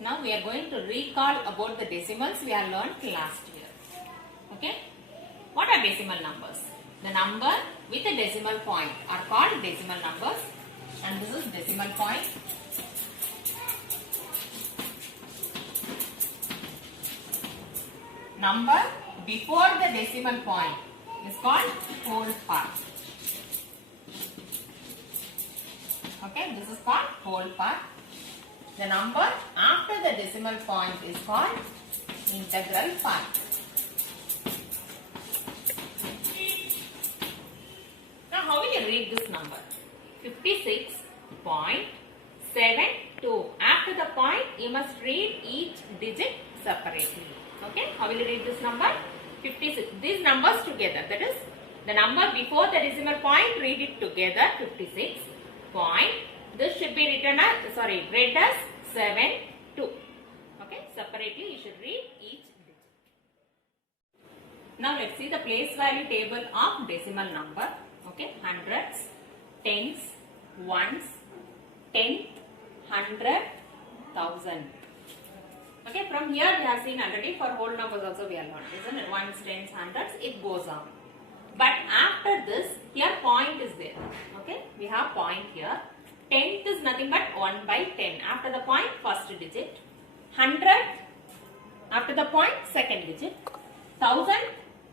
Now we are going to recall about the decimals we have learned last year. Okay? What are decimal numbers? The number with a decimal point are called decimal numbers, and this is decimal point. Number before the decimal point is called whole part. Okay, this is called whole part. The number after the decimal point is called integral part. Now how will you read this number? 56.72. After the point you must read each digit separately. Okay, how will you read this number? 56. These numbers together, that is the number before the decimal point, read it together. 56 point. This should be written as, read as 72. Okay, separately you should read each digit. Now let's see the place value table of decimal number. Okay, hundreds, tens, ones, tenth, hundred, thousand. Okay, from here we have seen already. For whole numbers also we are learned, isn't it? Ones, tens, hundreds, it goes on. But after this, here point is there. Okay, we have point here. Tenth is nothing but 1 by 10. After the point, first digit. 100, after the point, second digit. 1000,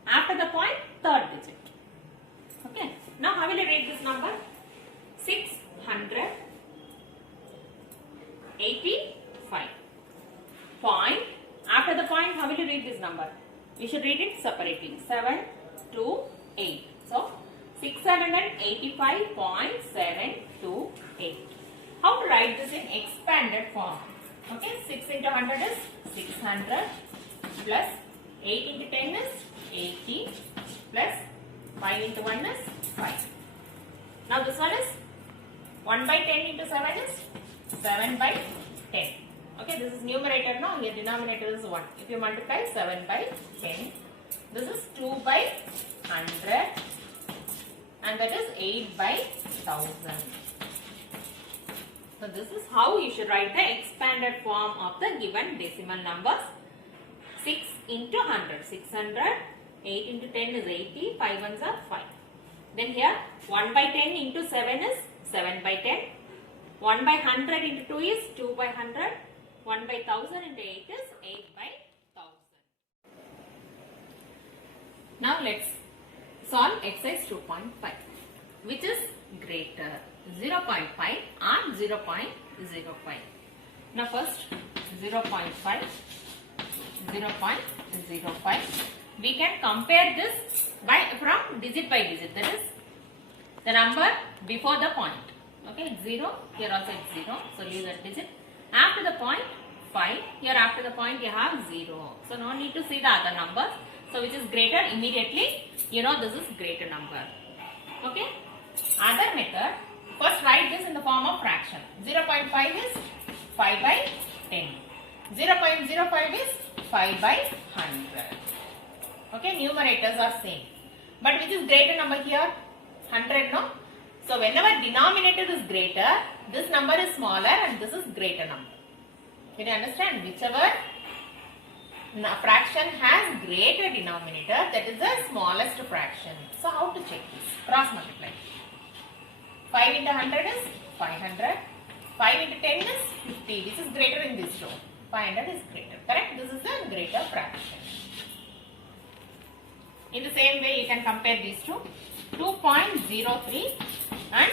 after the point, third digit. Okay, now how will you read this number? 685. Point, after the point, how will you read this number? We should read it separately. 7 to 8. So, 685.728. How to write this in expanded form? Okay, 6 into 100 is 600 plus 8 into 10 is 80 plus 5 into 1 is 5. Now this one is 1 by 10 into 7 is 7 by 10. Okay, this is numerator now, here denominator is 1. If you multiply 7 by 10, this is 2 by 100 and that is 8 by 1000. So this is how you should write the expanded form of the given decimal numbers. 6 into 100, 600, 8 into 10 is 80, 5 ones are 5. Then here 1 by 10 into 7 is 7 by 10. 1 by 100 into 2 is 2 by 100. 1 by 1000 into 8 is 8 by 1000. Now let's solve exercise 2.5. Which is greater, 0.5 or 0.05. Now first 0.5, 0.05. We can compare this from digit by digit. That is the number before the point. Okay, it's 0. Here also it's 0. So leave that digit. After the point 5. Here after the point you have 0. So no need to see the other numbers. So which is greater, immediately you know this is greater number. Okay. Other method, first write this in the form of fraction. 0.5 is 5 by 10. 0.05 is 5 by 100. Okay, numerators are same. But which is greater number here? 100, no? So whenever denominator is greater, this number is smaller and this is greater number. Can you understand? Whichever fraction has greater denominator, that is the smallest fraction. So how to check this? Cross multiply. 5 into 100 is 500. 5 into 10 is 50. This is greater in this row. 500 is greater. Correct? This is the greater fraction. In the same way, you can compare these two. 2.03 and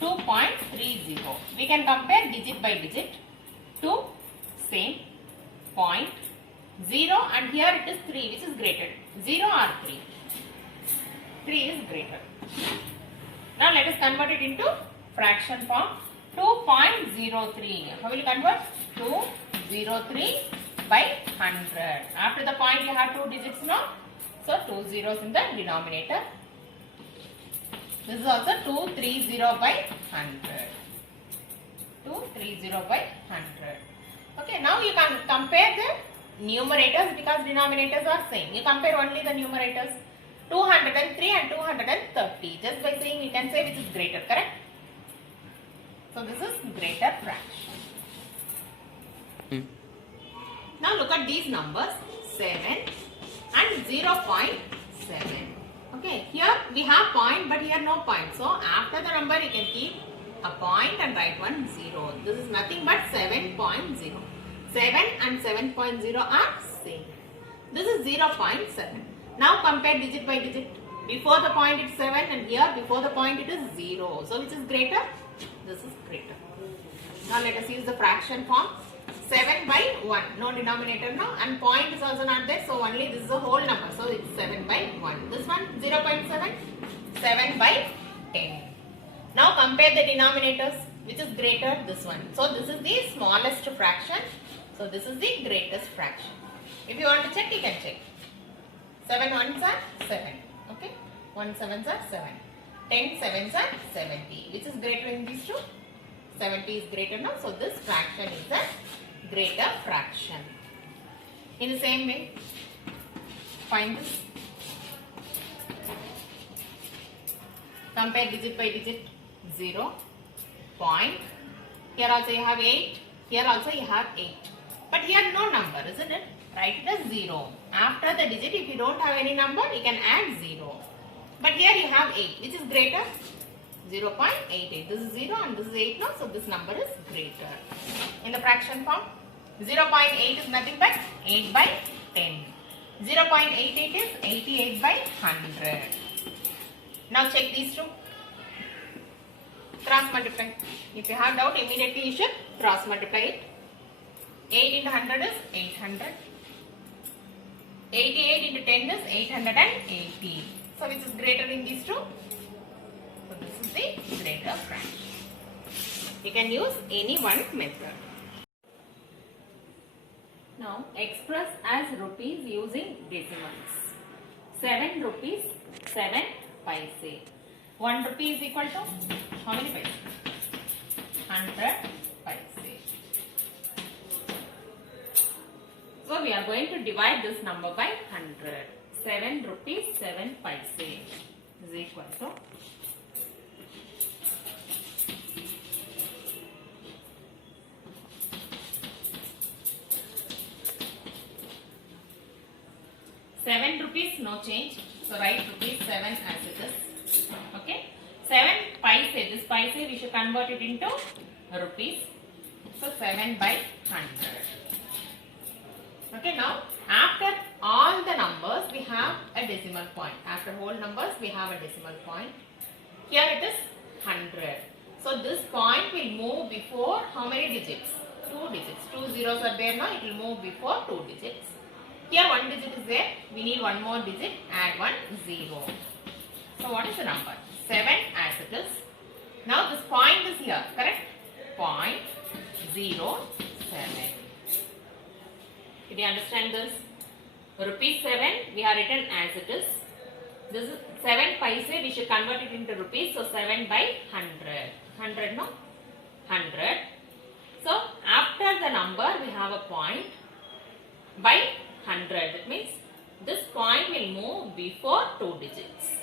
2.30. We can compare digit by digit. 2 same point. 0 and here it is 3, which is greater. 0 or 3. 3 is greater. Now let us convert it into fraction form. 2.03. How will you convert? 203 by 100. After the point you have 2 digits now. So 2 zeros in the denominator. This is also 230 by 100. 230 by 100. Okay, now you can compare the numerators because denominators are same. You compare only the numerators. 203 and 230. Just by saying we can say which is greater, correct? So this is greater fraction. Now look at these numbers 7 and 0.7. Okay, here we have point but here no point. So after the number you can keep a point and write one 0. This is nothing but 7.0. 7 and 7.0 are same. This is 0.7. Now compare digit by digit. Before the point it is 7 and here before the point it is 0. So which is greater? This is greater. Now let us use the fraction form. 7 by 1. No denominator now and point is also not there. So only this is a whole number. So it's 7 by 1. This one 0.7. 7 by 10. Now compare the denominators. Which is greater? This one. So this is the smallest fraction. So this is the greatest fraction. If you want to check, you can check. 7 ones are 7. Okay. 1 sevens are 7. 10 sevens are 70. Which is greater in these two? 70 is greater now. So this fraction is a greater fraction. In the same way, find this. Compare digit by digit. 0. Point. Here also you have 8. Here also you have 8. But here no number, isn't it? Write it as 0. After the digit, if you don't have any number, you can add 0. But here you have 8. Which is greater? 0.88. This is 0 and this is 8 now. So this number is greater. In the fraction form, 0.8 is nothing but 8 by 10. 0.88 is 88 by 100. Now check these two. Cross multiply. If you have doubt, immediately you should cross multiply it. 8 into 100 is 800. 88 into 10 is 880. So which is greater in these two? So this is the greater fraction. You can use any one method. Now express as rupees using decimals. 7 rupees 7 paise. 1 rupee is equal to how many paise? 100 paise. So we are going to divide this number by 100. 7 rupees 7 paise is equal to 7 rupees, no change. So write rupees 7 as it is. Okay. 7 paise. This paise we should convert it into rupees. So 7 by 100. Okay. Now after all the numbers we have a decimal point. After whole numbers we have a decimal point. Here it is 100. So this point will move before how many digits? 2 digits. 2 zeros are there now. It will move before 2 digits. Here 1 digit is there. We need one more digit. Add 1 0. So what is the number? 7 as it is. Now this point is here. Correct? Point 0 7. Did you understand this? Rupees 7 we have written as it is. This is 7 paise. We should convert it into rupees. So 7 by 100. 100 no? 100. So after the number we have a point by 100. That means this point will move before 2 digits.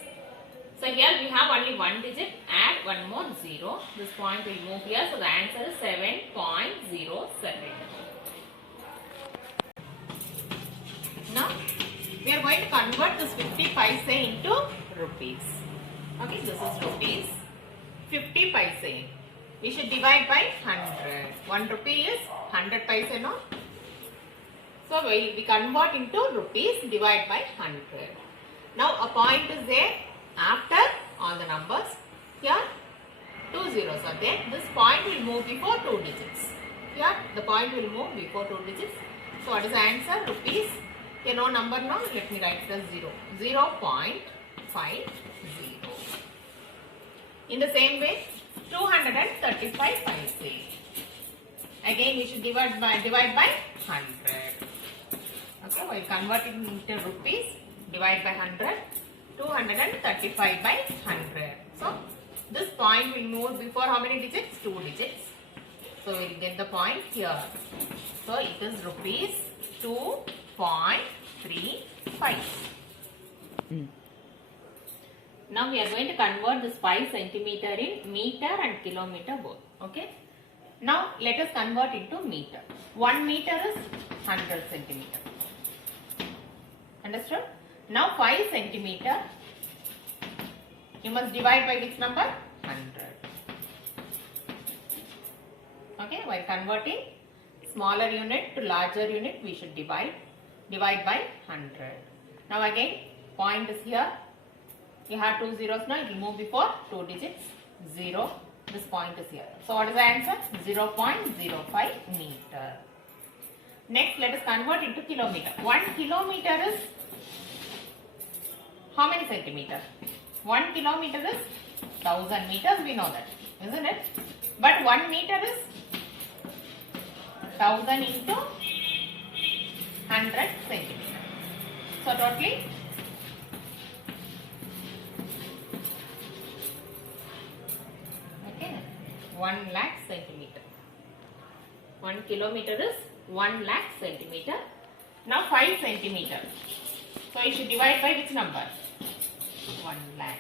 So here we have only 1 digit. Add 1 more 0. This point will move here. So the answer is 7.07. Now we are going to convert this 50 paise into rupees. Okay, this is rupees. 50 paise. We should divide by 100. 1 rupee is 100 paise, no? So we convert into rupees, divide by 100. Now a point is there after all the numbers. Here 2 zeros are there. This point will move before 2 digits. Here the point will move before 2 digits. So what is the answer? Rupees. Here no number now. Let me write the 0. 0.50. In the same way, 235 paise. Again we should divide by 100. Okay, while converting into rupees, divide by 100, 235 by 100. So, this point will move before how many digits? 2 digits. So, we will get the point here. So, it is rupees 2.35. Now, we are going to convert this 5 centimeter in meter and kilometer both. Okay. Now, let us convert into meter. 1 meter is 100 centimeter. Understood? Now 5 centimeter, you must divide by which number? 100. Okay, while converting smaller unit to larger unit, we should divide by 100. Now again, point is here. You have 2 zeros now, it will move before 2 digits. 0, this point is here. So what is the answer? 0.05 meter. Next, let us convert into kilometer. 1 kilometer is how many centimeter? 1 kilometer is 1000 meters, we know that, isn't it? But 1 meter is 1000 into 100 centimeter. So totally 1 lakh centimeter. 1 kilometer is 1 lakh centimeter. Now 5 centimeter. So you should divide by which number? 1 lakh.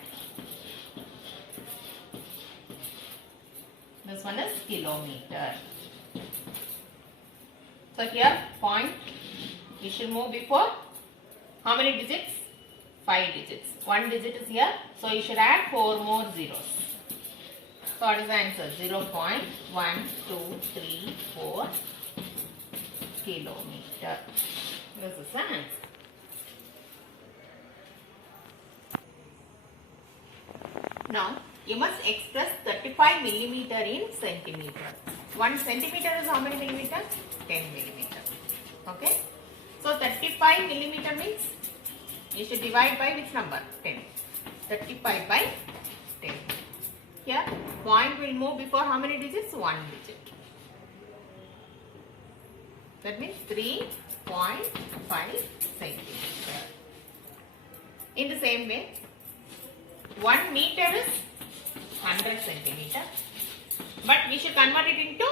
This one is kilometer. So here point, you should move before how many digits? 5 digits. 1 digit is here. So you should add 4 more zeros. So what is the answer? 0.1234 kilometer. This is the answer. Now you must express 35 millimeter in centimeter. 1 centimeter is how many millimeter? 10 millimeter. Okay. So 35 millimeter means you should divide by which number? 10. 35 by 10. Here point will move before how many digits? 1 digit. That means 3.5 centimeter. In the same way, 1 meter is 100 centimeter, but we should convert it into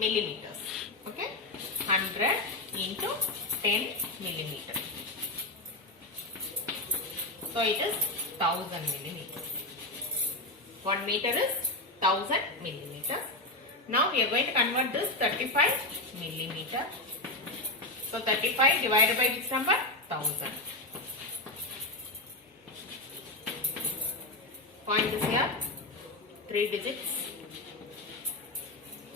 millimeters. Okay, 100 into 10 millimeter. So it is 1000 millimeters. 1 meter is 1000 millimeters. Now we are going to convert this 35 millimeter. So 35 divided by which number? 1000. Point is here, 3 digits.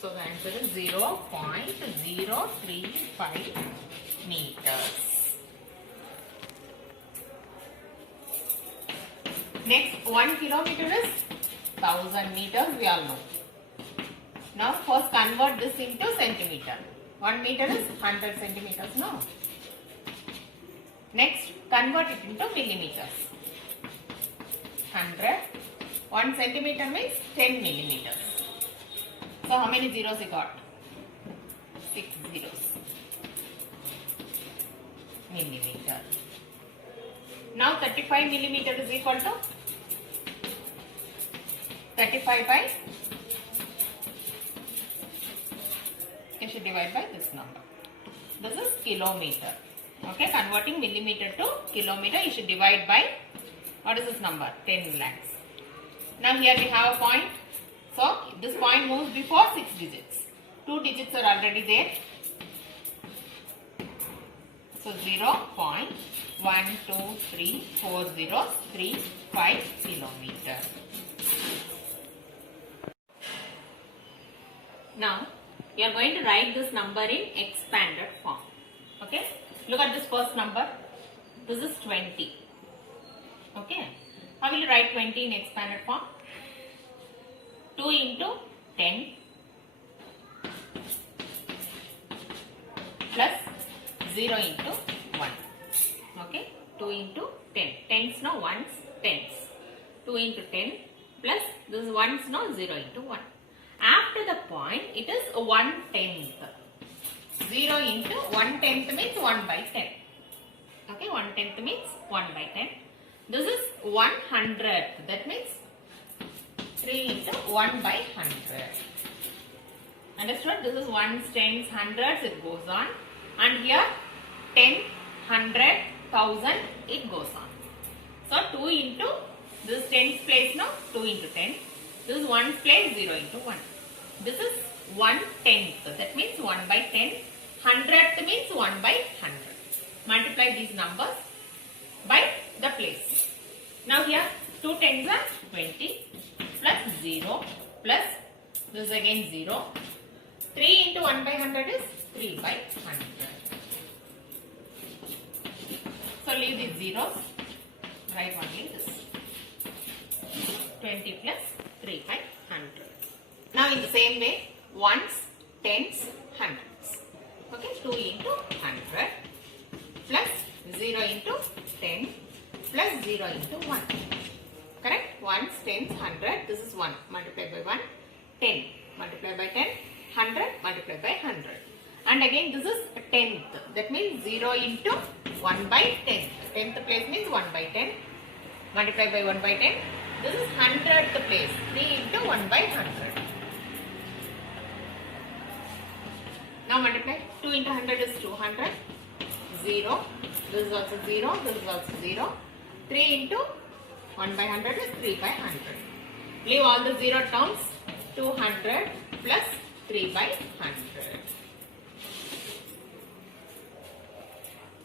So the answer is 0.035 meters. Next, 1 kilometer is 1000 meters, we all know. Now first convert this into centimeter. 1 meter is 100 centimeters now. Next, convert it into millimeters. 100. 1 centimeter means 10 millimeters. So how many zeros you got? 6 zeros. Millimeter. Now 35 millimeter is equal to 35 by, you should divide by this number. This is kilometer. Okay, converting millimeter to kilometer, you should divide by, what is this number? 10 lakhs. Now here we have a point. So this point moves before 6 digits. 2 digits are already there. So 0.123435 kilometer. Now you are going to write this number in expanded form. Okay. Look at this first number. This is 20. Okay. How will you write 20 in expanded form? 2 into 10 plus 0 into 1. Okay. 2 into 10. Tens no ones, tens. 2 into 10 plus this ones no 0 into 1. After the point, it is 1/10. 0 into 1/10 means 1 by 10. Okay, 1/10 means 1 by 10. This is 1/100th. That means 3 into 1 by 100. Understood? This is ones, tens, hundreds, it goes on. And here 10, 100, 1000, it goes on. So 2 into, this tens place now, 2 into 10. This is ones place, 0 into 1. This is 1/10th. That means 1 by 10. hundredth means 1 by 100. Multiply these numbers by the place. Now here 2 tens are 20 plus 0 plus this is again 0. 3 into 1 by 100 is 3 by 100. So leave these zeros. Write only this. 20 plus 3 by 100. Now in the same way, ones, tens, hundreds. Okay, 2 into 100 plus 0 into 10 plus 0 into 1. Correct? Ones, tens, 100. This is 1 multiplied by 1. 10 multiplied by 10. 100 multiplied by 100. And again this is a tenth. That means 0 into 1 by 10. Tenth place means 1 by 10. Multiplied by 1 by 10. This is 100th place. 3 into 1 by 100. Now multiply. 2 into 100 is 200. 0. This is also 0. This is also 0. 3 into 1 by 100 is 3 by 100. Leave all the 0 terms. 200 plus 3 by 100.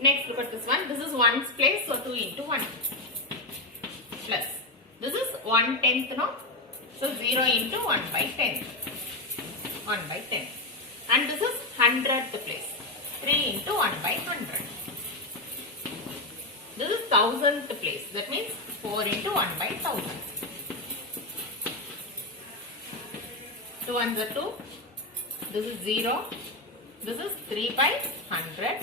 Next look at this one. This is 1's place. So 2 into 1. Plus. This is 1/10 now. So 0 into 1 by 10. 1 by 10. And this is 100th place. 3 into 1 by 100. This is 1000th place. That means 4 into 1 by 1000. 2 ones are 2. This is 0. This is 3 by 100.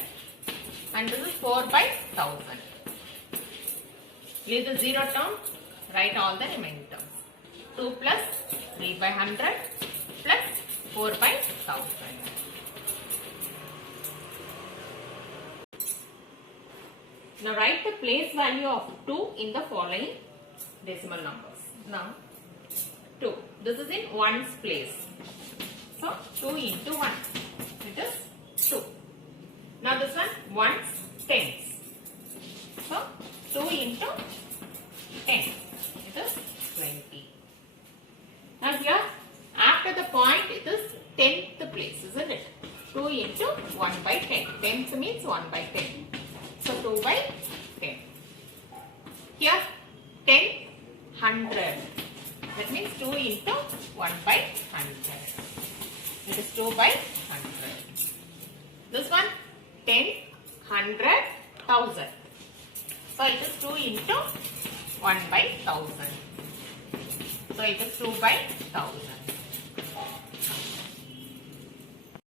And this is 4 by 1000. Leave the 0 term. Write all the remaining terms. 2 plus 3 by 100 plus 4 by 1000. Now write the place value of 2 in the following decimal numbers. Now 2. This is in 1's place. So 2 into 1. It is 2. Now this one 1's tens. So 2 into 10. It is 20. Now here after the point it is 10th place, isn't it? 2 into 1 by 10. 10th means 1 by 10. So 2 by 10. Here 10, 100. That means 2 into 1 by 100. It is 2 by 100. This one 10, 100, 1000. So it is 2 into 1 by 1000. So it is 2 by 1000.